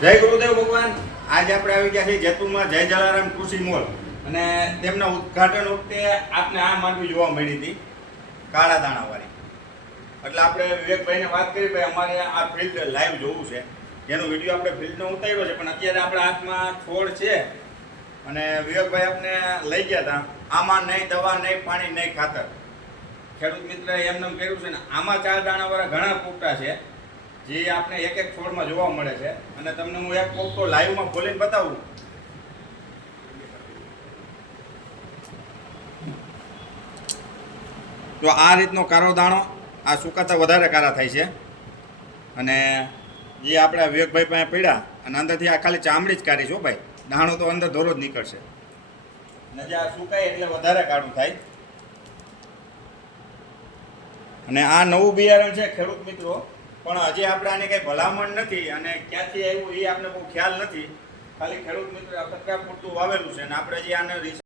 જય ગુરુદેવ ભગવાન. આજે આપણે આવી ગયા છીએ જેતપુરમાં જય જલારામ કૃષિ મોલ અને તેમના ઉદ્ઘાટન વખતે આપને આ માંડવી જોવા મળી હતી કાળા દાણાવાળી. એટલે આપણે વિવેકભાઈને વાત કરી ભાઈ અમારે આ ફિલ્ડ લાઈવ જોવું છે, જેનો વિડીયો આપણે ફિલ્ડનો ઉતાર્યો છે, પણ અત્યારે આપણા હાથમાં છોડ છે અને વિવેકભાઈ આપને લઈ ગયા હતા. આમાં નહીં દવા, નહીં પાણી, નહીં ખાતર. ખેડૂત મિત્રએ એમને કર્યું છે ને આમાં 4 દાણાવાળા ઘણા પોપટા છે જે આપણે એક એક છોડમાં જોવા મળે છે અને તમને હું એક પોપટો લાઈવમાં ખોલીને બતાવું. તો આ રીતનો કારો દાણો આ સુકાતા વધારે કારા થાય છે અને જે આપણે વિવેકભાઈ પાસે પડ્યા અને અંદરથી આ ખાલી ચામડી જ કાઢી છો ભાઈ, દાણો તો અંદર ધોરો જ નીકળશે અને જે આ સુકાય એટલે વધારે કાળું થાય. અને આ નવું બિયારણ છે ખેડૂત મિત્રો, પણ હજી આપણે આની કંઈ ભલામણ નથી અને ક્યાંથી આવ્યું એ આપણે બહુ ખ્યાલ નથી. ખાલી ખેડૂત મિત્રો પૂરતું વાવેલું છે અને આપણે જે આને